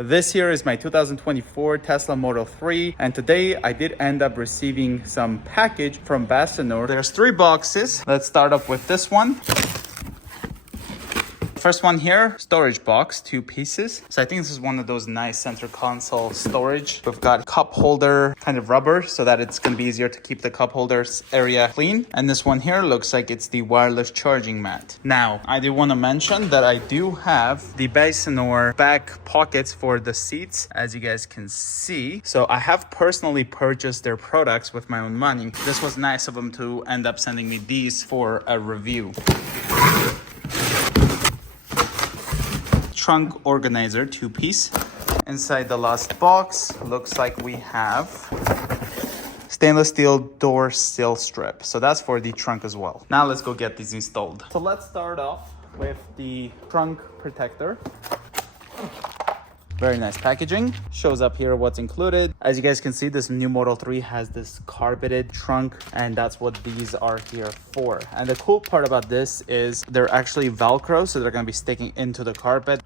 This here is my 2024 Tesla Model 3, and today I did end up receiving some package from Bastanor. There's 3 boxes. Let's start up with this one. First one here, storage box, 2 pieces. So I think this is one of those nice center console storage. We've got cup holder kind of rubber so that it's going to be easier to keep the cup holders area clean. And this one here looks like it's the wireless charging mat. Now, I do want to mention that I do have the Bastanor back pockets for the seats, as you guys can see. So I have personally purchased their products with my own money. This was nice of them to end up sending me these for a review. Trunk organizer, 2-piece. Inside the last box, looks like we have stainless steel door sill strip. So that's for the trunk as well. Now let's go get these installed. So let's start off with the trunk protector. Very nice packaging. Shows up here what's included. As you guys can see, this new Model 3 has this carpeted trunk, and that's what these are here for. And the cool part about this is they're actually Velcro, so they're gonna be sticking into the carpet.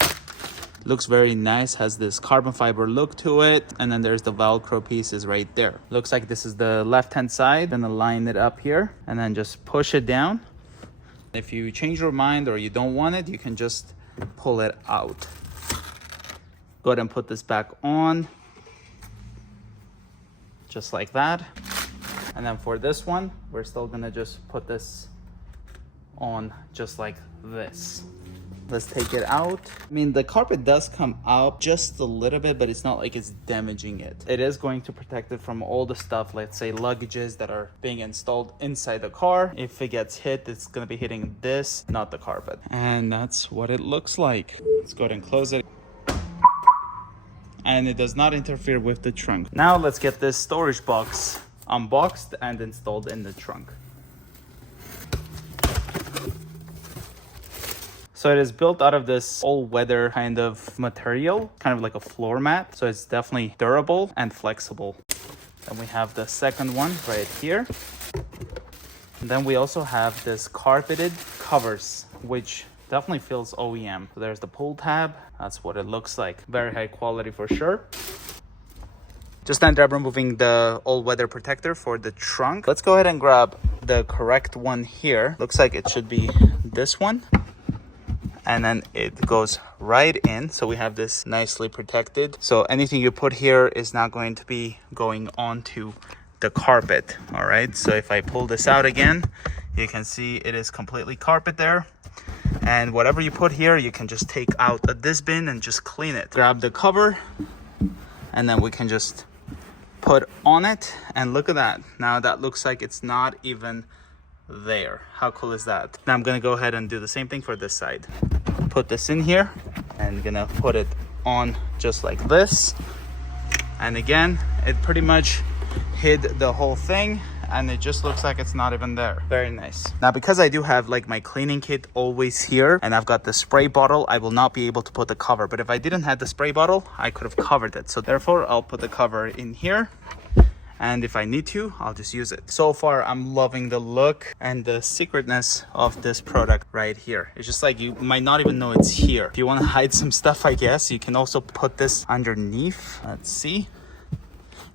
Looks very nice, has this carbon fiber look to it, and then there's the Velcro pieces right there. Looks like this is the left-hand side. Gonna line it up here, and then just push it down. If you change your mind or you don't want it, you can just pull it out. Go ahead and put this back on, just like that. And then for this one, we're still gonna just put this on just like this. Let's take it out. I mean, the carpet does come out just a little bit, but it's not like it's damaging it. It is going to protect it from all the stuff, let's say luggages that are being installed inside the car. If it gets hit, it's gonna be hitting this, not the carpet. And that's what it looks like. Let's go ahead and close it. And it does not interfere with the trunk. Now let's get this storage box unboxed and installed in the trunk. So it is built out of this all-weather kind of material, kind of like a floor mat. So it's definitely durable and flexible. Then we have the second one right here. And then we also have this carpeted covers, which definitely feels OEM. So there's the pull tab. That's what it looks like. Very high quality for sure. Just ended up removing the all-weather protector for the trunk. Let's go ahead and grab the correct one here. Looks like it should be this one. And then it goes right in. So we have this nicely protected. So anything you put here is not going to be going onto the carpet. All right. So if I pull this out again, you can see it is completely carpet there. And whatever you put here, you can just take out this bin and just clean it. Grab the cover, and then we can just put on it. And look at that. Now that looks like it's not even there. How cool is that? Now I'm gonna go ahead and do the same thing for this side. Put this in here and gonna put it on just like this. And again, it pretty much hid the whole thing, and it just looks like it's not even there. Very nice. Now, because I do have like my cleaning kit always here, and I've got the spray bottle, I will not be able to put the cover. But if I didn't have the spray bottle, I could have covered it. So therefore, I'll put the cover in here. And if I need to, I'll just use it. So far, I'm loving the look and the secretness of this product right here. It's just like you might not even know it's here. If you want to hide some stuff, I guess, you can also put this underneath. Let's see.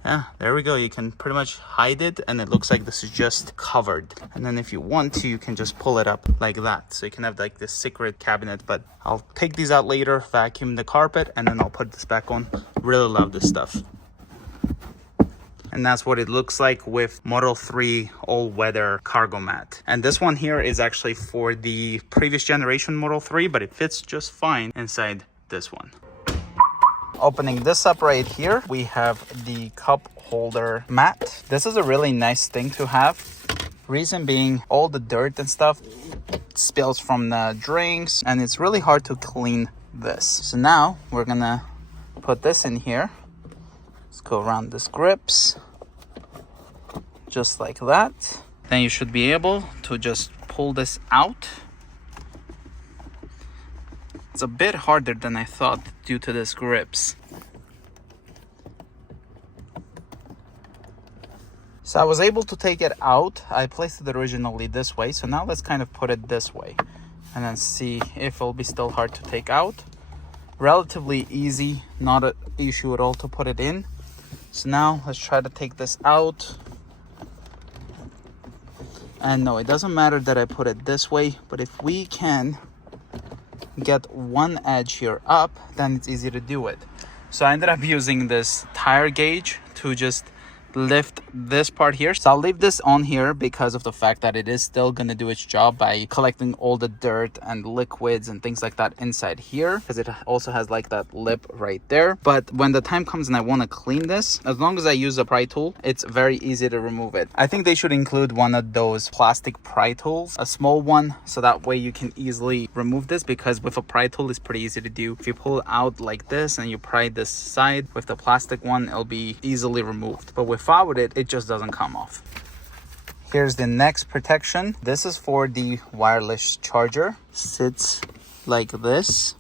Yeah, there we go. You can pretty much hide it, and it looks like this is just covered. And then if you want to, you can just pull it up like that. So you can have like this secret cabinet, but I'll take these out later, vacuum the carpet, and then I'll put this back on. Really love this stuff. And that's what it looks like with Model 3 all-weather cargo mat. And this one here is actually for the previous generation Model 3, but it fits just fine inside this one. Opening this up right here, we have the cup holder mat. This is a really nice thing to have. Reason being, all the dirt and stuff spills from the drinks, and it's really hard to clean this. So now we're gonna put this in here. Let's go around this grips, just like that. Then you should be able to just pull this out. It's a bit harder than I thought due to this grips. So I was able to take it out. I placed it originally this way. So now let's kind of put it this way and then see if it'll be still hard to take out. Relatively easy, not an issue at all to put it in. So now let's try to take this out. And no, it doesn't matter that I put it this way, but if we can get one edge here up, then it's easy to do it. So I ended up using this tire gauge to just lift this part here. So I'll leave this on here because of the fact that it is still going to do its job by collecting all the dirt and liquids and things like that inside here, because it also has like that lip right there. But when the time comes and I want to clean this, as long as I use a pry tool, it's very easy to remove it. I think they should include one of those plastic pry tools, a small one, so that way you can easily remove this, because with a pry tool it's pretty easy to do. If you pull it out like this and you pry this side, with the plastic one it'll be easily removed, but without it just doesn't come off. Here's the next protection. This is for the wireless charger. Sits like this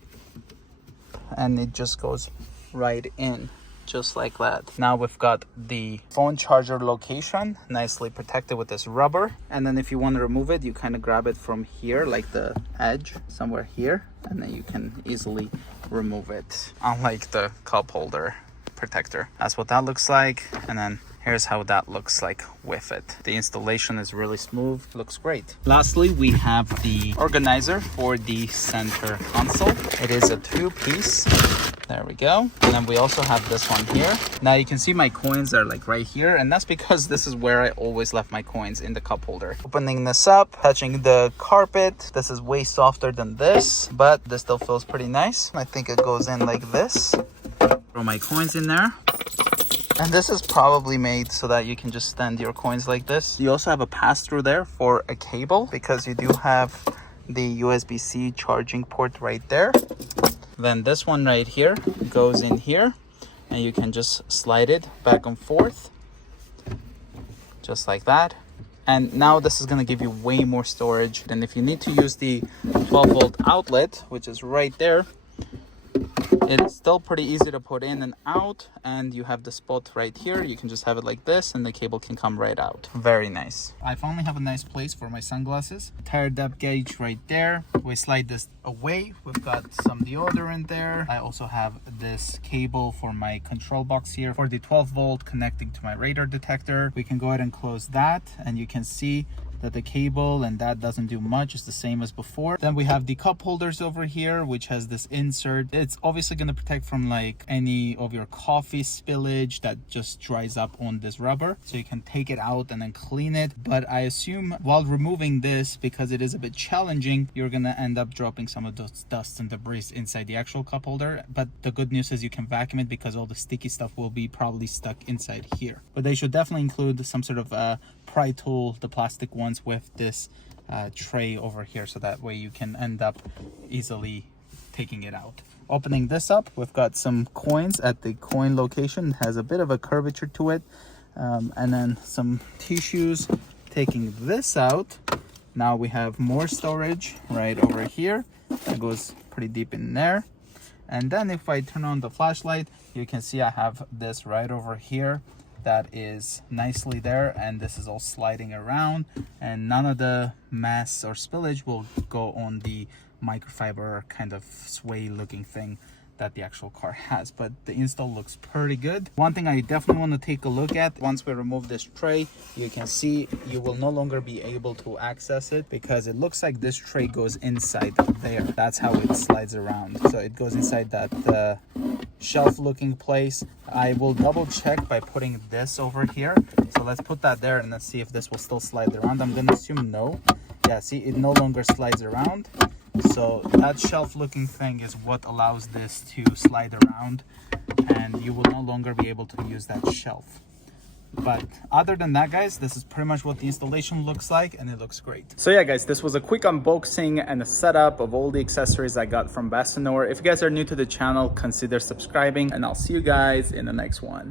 and it just goes right in, just like that. Now we've got the phone charger location nicely protected with this rubber, and then if you want to remove it, you kind of grab it from here, like the edge somewhere here, and then you can easily remove it, unlike the cup holder protector. That's what that looks like, and then here's how that looks like with it. The installation is really smooth, looks great. Lastly, we have the organizer for the center console. It is a 2-piece. There we go. And then we also have this one here. Now you can see my coins are like right here, and that's because this is where I always left my coins, in the cup holder. Opening this up, touching the carpet. This is way softer than this, but this still feels pretty nice. I think it goes in like this. Throw my coins in there. And this is probably made so that you can just stand your coins like this. You also have a pass-through there for a cable, because you do have the USB-C charging port right there. Then this one right here goes in here, and you can just slide it back and forth, just like that. And now this is going to give you way more storage. And if you need to use the 12-volt outlet, which is right there, it's still pretty easy to put in and out, and you have the spot right here. You can just have it like this and the cable can come right out. Very nice. I finally have a nice place for my sunglasses. Tire depth gauge right there. We slide this away. We've got some deodorant there. I also have this cable for my control box here for the 12-volt connecting to my radar detector. We can go ahead and close that, and you can see that the cable and that doesn't do much. It's the same as before. Then we have the cup holders over here, which has this insert. It's obviously going to protect from like any of your coffee spillage that just dries up on this rubber, so you can take it out and then clean it. But I assume while removing this, because it is a bit challenging, you're gonna end up dropping some of those dust and debris inside the actual cup holder. But the good news is you can vacuum it, because all the sticky stuff will be probably stuck inside here. But they should definitely include some sort of pry tool, the plastic ones with this tray over here, so that way you can end up easily taking it out. Opening this up, we've got some coins at the coin location. It has a bit of a curvature to it, and then some tissues. Taking this out, now we have more storage right over here that goes pretty deep in there. And then if I turn on the flashlight, you can see I have this right over here that is nicely there, and this is all sliding around, and none of the mess or spillage will go on the microfiber kind of sway looking thing that the actual car has. But the install looks pretty good. One thing I definitely want to take a look at, once we remove this tray, you can see you will no longer be able to access it, because it looks like this tray goes inside there. That's how it slides around. So it goes inside that shelf looking place. I will double check by putting this over here. So let's put that there and let's see if this will still slide around. I'm gonna assume no. Yeah, see, it no longer slides around. So that shelf looking thing is what allows this to slide around, and you will no longer be able to use that shelf. But other than that, guys, this is pretty much what the installation looks like, and it looks great. So yeah, guys, this was a quick unboxing and a setup of all the accessories I got from Bessenor. If you guys are new to the channel, consider subscribing, and I'll see you guys in the next one.